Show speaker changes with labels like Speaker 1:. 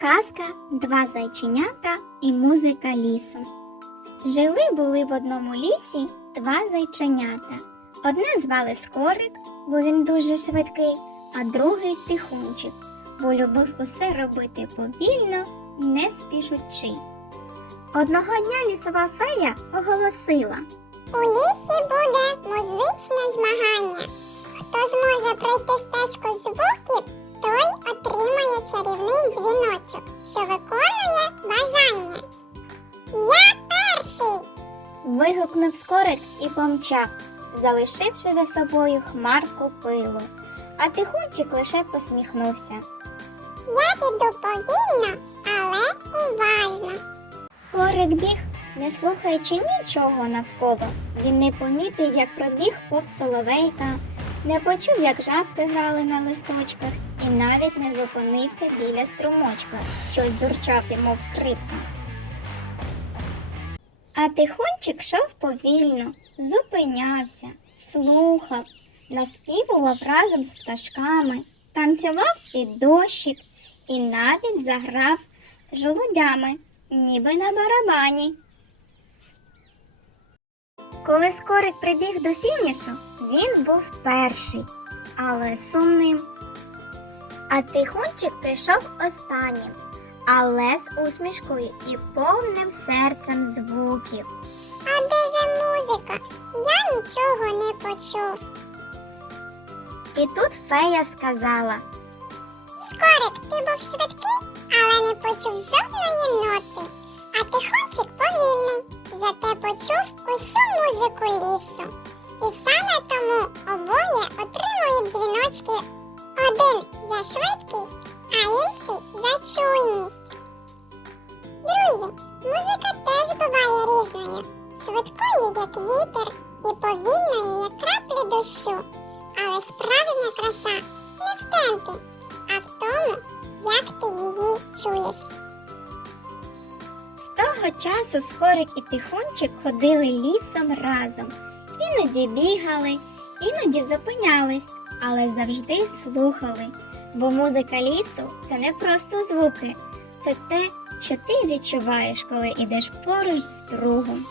Speaker 1: Казка Два зайченята і музика лісу. Жили були в одному лісі два зайченята. Одне звали Скорик, бо він дуже швидкий, а другий тихунчик, бо любив усе робити повільно, не спішучи. Одного дня лісова фея оголосила.
Speaker 2: У лісі буде музичне змагання. Хто зможе пройти стежку звуків, той отримає чарівний дзвіночок, що виконує бажання. Я перший!
Speaker 1: Вигукнув скорик і помчав, залишивши за собою хмарку пилу. А тихунчик лише посміхнувся.
Speaker 2: Я піду повільно, але уважно.
Speaker 1: Корик біг, не слухаючи нічого навколо. Він не помітив, як пробіг повз соловейка, не почув, як жабки грали на листочках, і навіть не зупинився біля струмочка, що дзюрчав йому в скрипка. А тихончик йшов повільно, зупинявся, слухав, наспівував разом з пташками, танцював під дощик і навіть заграв жолудями, ніби на барабані. Коли скорик прибіг до фінішу, він був перший, але сумним. А тихончик прийшов останнім, але з усмішкою і повним серцем звуків.
Speaker 2: А де же музика? Я нічого не почув.
Speaker 1: І тут фея сказала:
Speaker 2: Скорик, ти був швидкий, але не почув жодної ноти. А тихончик повільний, зате почув усю музику лісу. І саме тому обоє отримують дзвіночки один за швидкість, а інший за чуйність. Друзі, музика теж буває різною, швидкою, як вітер, і повільною, як краплі дощу. Але справжня краса не в темпі, а в тому, як ти її чуєш.
Speaker 1: з того часу скорик і тихончик ходили лісом разом. Іноді бігали, іноді зупинялись, але завжди слухали. Бо музика лісу це не просто звуки, це те, що ти відчуваєш, коли йдеш поруч з другом.